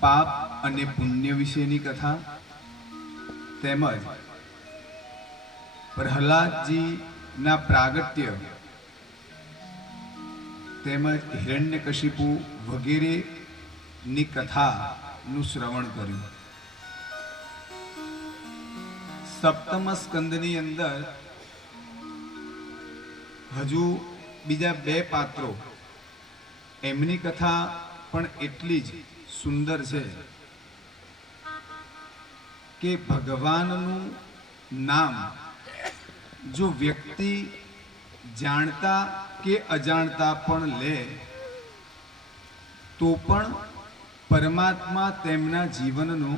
પાપ અને પુણ્ય વિશેની કથા તેમજ પ્રહલાદજીના પ્રાગટ્ય તેમજ હિરણ્યકશિપુ વગેરેની કથાનું શ્રવણ કર્યું. સપ્તમ સ્કંદની અંદર હજુ બીજા બે પાત્રો એમની કથા પણ એટલી જ સુંદર છે કે ભગવાનનું નામ જો વ્યક્તિ જાણતા કે અજાણતા પણ લે, તો પણ પરમાત્મા તેમના જીવનનો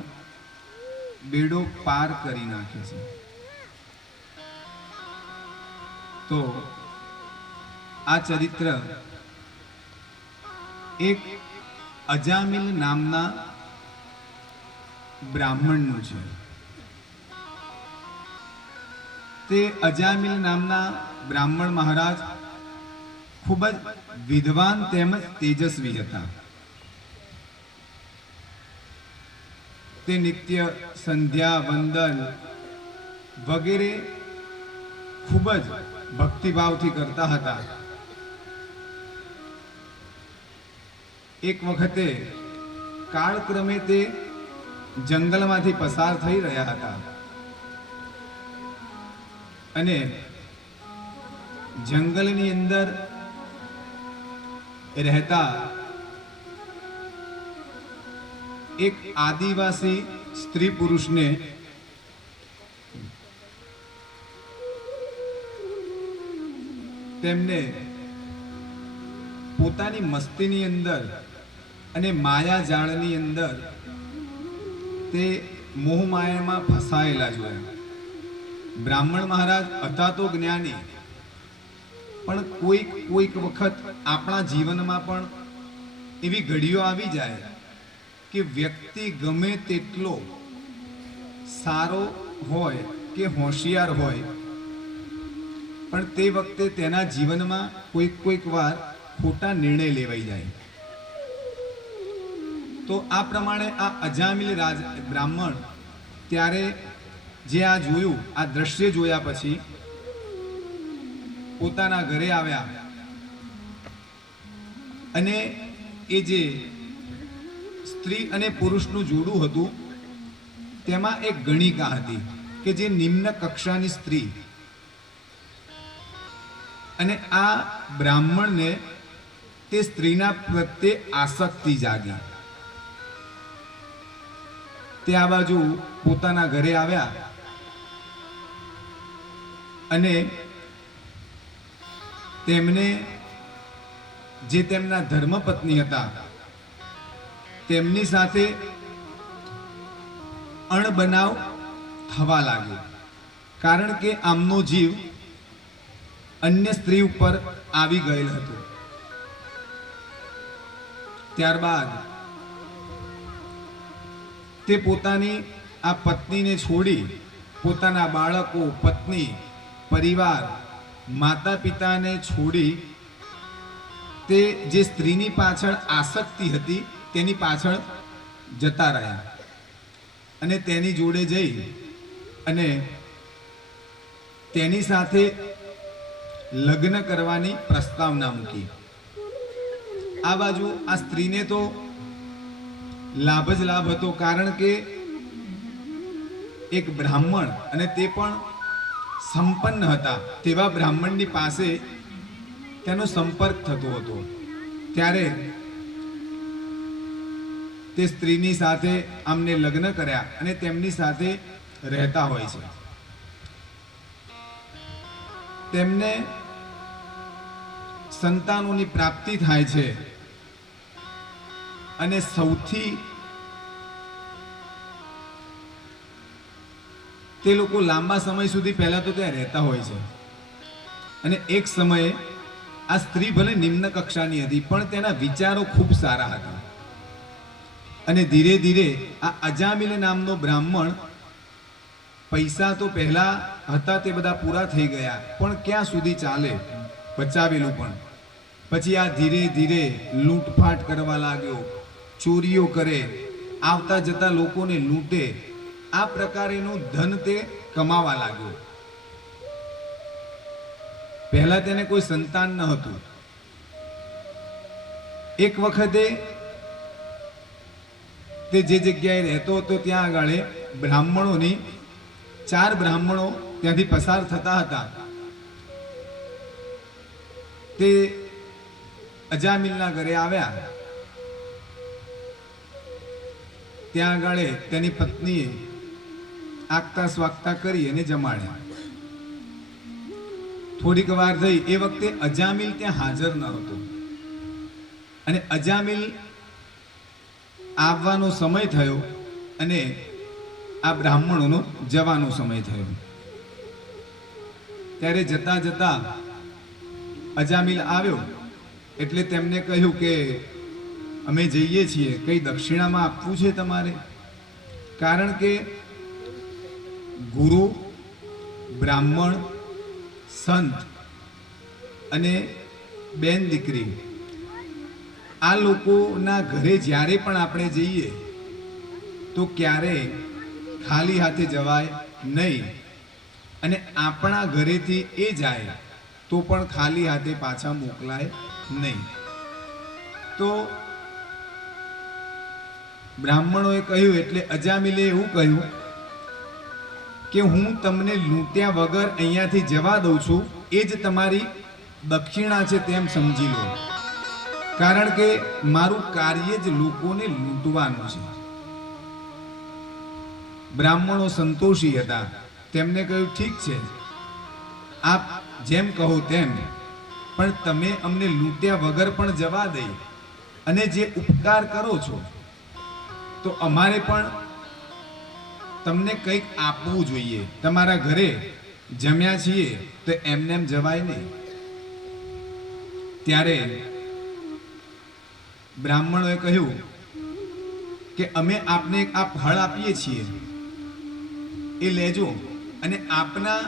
બેડો પાર કરી નાખે છે. તો આ ચરિત્ર એક અજામિલ નામના બ્રાહ્મણનું છે. તે અજામિલ નામના બ્રાહ્મણ મહારાજ ખૂબ જ વિદ્વાન તેમજ તેજસ્વી હતા. તે નિત્ય સંધ્યા, વંદન વગેરે ખૂબ જ ભક્તિભાવથી કરતા હતા. એક વખતે કાળક્રમે તે જંગલમાંથી પસાર થઈ રહ્યા હતા. અને જંગલની અંદર રહેતા એક આદિવાસી સ્ત્રી પુરુષને તેમને પોતાની મસ્તીની અંદર અને માયા જાળની અંદર તે મોહમાયામાં ફસાયેલા જોયા બ્રાહ્મણ મહારાજ હતા તો જ્ઞાની, પણ કોઈક કોઈક વખત આપણા જીવનમાં પણ એવી ઘડીઓ આવી જાય કે વ્યક્તિ ગમે તેટલો સારો હોય કે હોશિયાર હોય, પણ તે વખતે તેના જીવનમાં કોઈક કોઈક વાર ખોટા નિર્ણય લેવાઈ જાય. તો આ પ્રમાણે આ અજામિલ રાજ બ્રાહ્મણ ત્યારે જે આ જોયું, આ દ્રશ્ય જોયા પછી પોતાના ઘરે આવ્યા. અને એ જે સ્ત્રી અને પુરુષનું જોડું હતું, તેમાં એક ગણિકા હતી કે જે નિમ્ન કક્ષાની સ્ત્રી. અને આ બ્રાહ્મણને તે સ્ત્રીના પ્રત્યે આસક્તિ જાગી. તે આ બાજુ પોતાના ઘરે આવ્યા અને તેમને, જે તેમના ધર્મપત્ની હતા, તેમની સાથે અણબનાવ થવા લાગ્યો. કારણ કે આમનો જીવ અન્ય સ્ત્રી ઉપર આવી ગયેલ હતો. ત્યારબાદ તે પોતાની આ પત્નીને છોડી પોતાના બાળકો, પત્ની, પરિવાર માતા પિતાને છોડી તે જે સ્ત્રીની પાછળ આસક્તિ હતી તેની પાછળ જતા રહ્યા અને તેની જોડે જઈ અને તેની સાથે લગ્ન કરવાની પ્રસ્તાવના મૂકી. આ બાજુ આ સ્ત્રીને તો લાભ જ લાભ હતો, કારણ કે એક બ્રાહ્મણ અને તે પણ સંપન્ન હતા. તેવા બ્રાહ્મણની પાસે તેનો સંપર્ક થતો હતો. ત્યારે તે સ્ત્રીની સાથે આમને લગ્ન કર્યા અને તેમની સાથે રહેતા હોય છે. તેમને સંતાનોની પ્રાપ્તિ થાય છે. અને સૌથી તે લોકો લાંબા સમય સુધી પહેલા તો ત્યાં રહેતા હોય છે. અને એક સમયે આ સ્ત્રી ભલે નિમ્ન કક્ષાની હતી, પણ તેના વિચારો ખૂબ સારા હતા. અને ધીરે ધીરે આ અજામિલ નામનો બ્રાહ્મણ પૈસા તો પહેલા હતા તે બધા પૂરા થઈ ગયા, પણ ક્યાં સુધી ચાલે? બચાવેલું પણ. પછી આ ધીરે ધીરે લૂંટફાટ કરવા લાગ્યો. ચોરીઓ કરે, આવતા જતા લોકોને લૂંટે, આ પ્રકારેનું ધન તે કમાવા લાગ્યો. પહેલા તેને કોઈ સંતાન ન હતું. એક વખતે તે જે જગ્યાએ રહેતો હતો ત્યાં આગળ બ્રાહ્મણોની, ચાર બ્રાહ્મણો ત્યાંથી પસાર થતા હતા. તે અજામિલના ઘરે આવ્યા. ત્યાં આગળ તેની પત્નીએ આગતા સ્વાગતા કરી અને જમાડ્યા. થોડીક વાર થઈ એ વખતે અજામિલ ત્યાં હાજર ન હતો. અને અજામિલ આવવાનો સમય થયો અને આ બ્રાહ્મણોનો જવાનો સમય થયો. ત્યારે જતા જતા અજામિલ આવ્યો એટલે તેમને કહ્યું કે અમે જઈએ છીએ. કઈ દક્ષિણામાં આપવું છે તમારે? કારણ કે ગુરુ, બ્રાહ્મણ, સંત અને બેન દીકરી, આ લોકોના ઘરે જ્યારે પણ આપણે જઈએ, તો ક્યારે ખાલી હાથે જવાય નહીં. અને આપણા ઘરેથી એ જાય, તો પણ ખાલી હાથે પાછા મોકલાય નહીં. તો બ્રાહ્મણોએ કહ્યું, એટલે અજામિલે એવું કહ્યું કે હું તમને લૂંટ્યા વગર અહીંયાથી જવા દઉં છું, એ જ તમારી દક્ષિણા છે તેમ સમજી લો. કારણ કે મારું કાર્ય જ લોકોને લૂંટવાનું છે. બ્રાહ્મણો સંતોષી હતા. તેમને કહ્યું, ઠીક છે, આપ જેમ કહો તેમ, પણ તમે અમને લૂંટ્યા વગર પણ જવા દઈ અને જે ઉપકાર કરો છો તો અમારે પણ તમને કંઈક આપવું જોઈએ. તમારા ઘરે જમ્યા છીએ તો એમને એમ જવાય નહીં. ત્યારે બ્રાહ્મણોએ કહ્યું કે અમે આપને એક આ ફળ આપીએ છીએ. એ લેજો અને આપના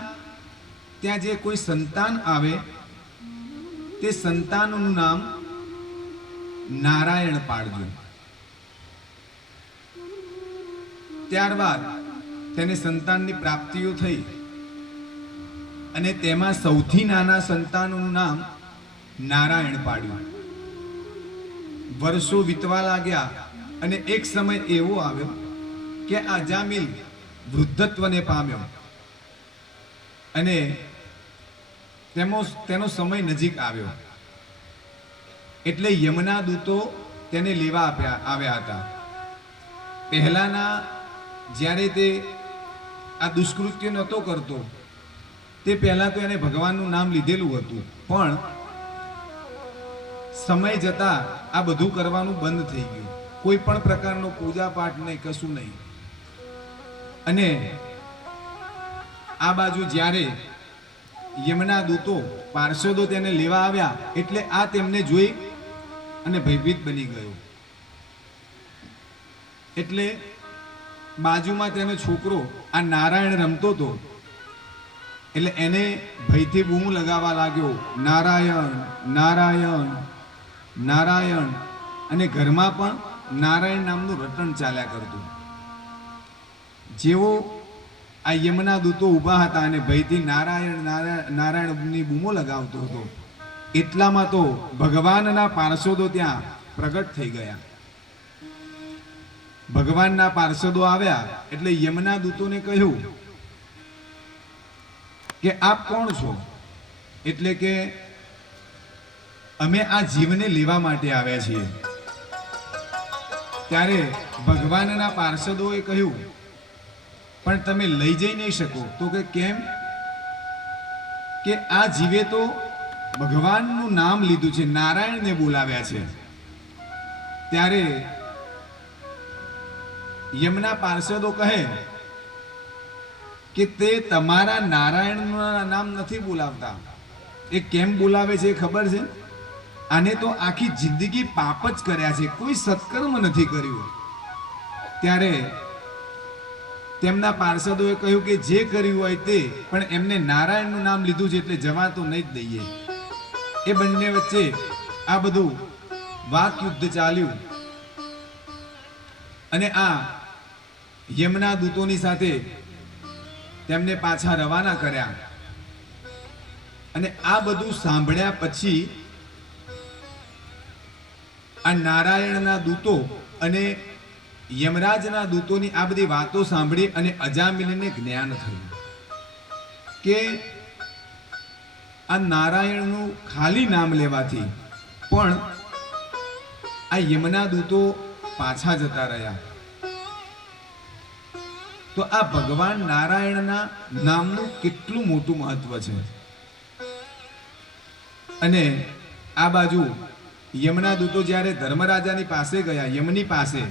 ત્યાં જે કોઈ સંતાન આવે, તે સંતાનનું નામ નારાયણ પાડજો. ત્યારબાદ તેને સંતાનની પ્રાપ્તિઓ થઈ. અને તેમાં સૌથી નાના સંતાનનું નામ નારાયણ પાડ્યું. વર્ષો વીતવા લાગ્યા અને એક સમય એવો આવ્યો કે આ જામિલ વૃદ્ધત્વને પામ્યો. અને તેનો તેનો સમય નજીક આવ્યો. એટલે યમના દૂતો તેને લેવા આપ્યા, આવ્યા હતા. પહેલાના જ્યારે તે આ દુષ્કૃત્ય નહોતો કરતો, તે પહેલાં તો એને ભગવાનનું નામ લીધેલું હતું. પણ સમય જતા આ બધું કરવાનું બંધ થઈ ગયું. કોઈ પણ પ્રકારનો પૂજા પાઠ નહીં, કશું નહીં. અને આ બાજુ જ્યારે યમના દૂતો પાર્ષદો તેને લેવા આવ્યા, એટલે આ તેમને જોઈ અને ભયભીત બની ગયો. એટલે બાજુમાં તેનો છોકરો આ નારાયણ રમતો હતો. એટલે એને ભયથી બૂમ લગાવવા લાગ્યો, નારાયણ નારાયણ નારાયણ. અને ઘરમાં પણ નારાયણ નામનું રટણ ચાલ્યા કરતું. જેવો આ યમના દૂતો ઊભા હતા અને ભયથી નારાયણ નારાયણ, નારાયણની બૂમો લગાવતો હતો, એટલામાં તો ભગવાનના પાર્ષદો ત્યાં પ્રગટ થઈ ગયા. ભગવાનના પાર્ષદો આવ્યા એટલે યમના દૂતોને કહ્યું કે આપ કોણ છો? એટલે કે અમે આ જીવને લેવા માટે આવ્યા છીએ. ત્યારે ભગવાનના પાર્ષદોએ કહ્યું, પણ તમે લઈ જઈ નહીં શકો. તો કે, કેમ? કે આ જીવે તો ભગવાનનું નામ લીધું છે, નારાયણને બોલાવ્યા છે. ત્યારે યમના પાર્ષદો કહે કે તે તમારા નારાયણનું નામ નથી બોલાવતા. એ કેમ બોલાવે છે ખબર છે? આને તો આખી જિંદગી પાપ જ કર્યા છે. કોઈ સત્કર્મ નથી કર્યું. ત્યારે તેમના પાર્ષદોએ કહ્યું કે જે કર્યું હોય તે, પણ એમને નારાયણનું નામ લીધું છે એટલે જવા તો નહીં જ દઈએ. એ બંને વચ્ચે આ બધું વાક યુદ્ધ ચાલ્યું. અને આ યમના દૂતોની સાથે તેમને પાછા રવાના કર્યા. અને આ બધું સાંભળ્યા પછી આ નારાયણના દૂતો અને યમરાજના દૂતોની આ બધી વાતો સાંભળી અને અજામિલને જ્ઞાન થયું કે આ નારાયણનું ખાલી નામ લેવાથી પણ આ યમના દૂતો પાછા જતા રહ્યા. તો આ ભગવાન નારાયણના નામનું કેટલું મોટું મહત્વ છે? અને આ બાજુ યમના દૂતો જ્યારે ધર્મરાજાની પાસે ગયા, યમની પાસે,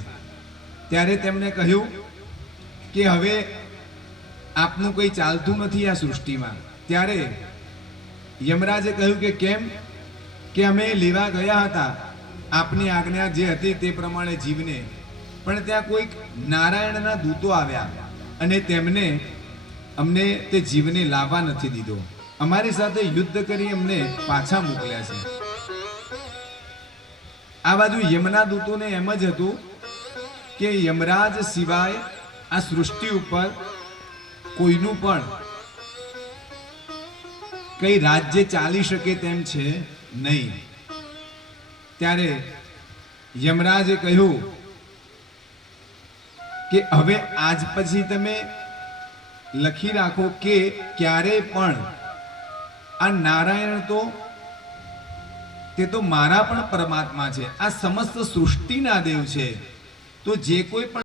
ત્યારે તેમણે કહ્યું કે હવે આપનું કંઈ ચાલતું નથી આ સૃષ્ટિમાં. ત્યારે યમરાજે કહ્યું કે કેમ? કે અમે લેવા ગયા હતા, આપની આજ્ઞા જે હતી તે પ્રમાણે જીવને. પણ ત્યાં કોઈક નારાયણના દૂતો આવ્યા. અને તેમને અમને તે જીવને લાવવા નથી દીધો. અમારી સાથે યુદ્ધ કરી અમને પાછા મોકલ્યા છે. આ બાજુ યમના દૂતોને એમ જ હતું કે યમરાજ સિવાય આ સૃષ્ટિ ઉપર કોઈનું પણ કઈ રાજ્ય ચાલી શકે તેમ છે નહીં. ત્યારે યમરાજે કહ્યું કે હવે આજ પછી તમે લખી રાખો કે ક્યારે પણ આ નારાયણ તો તે તો મારા પણ પરમાત્મા છે. આ સમસ્ત સૃષ્ટિના દેવ છે. તો જે કોઈ પણ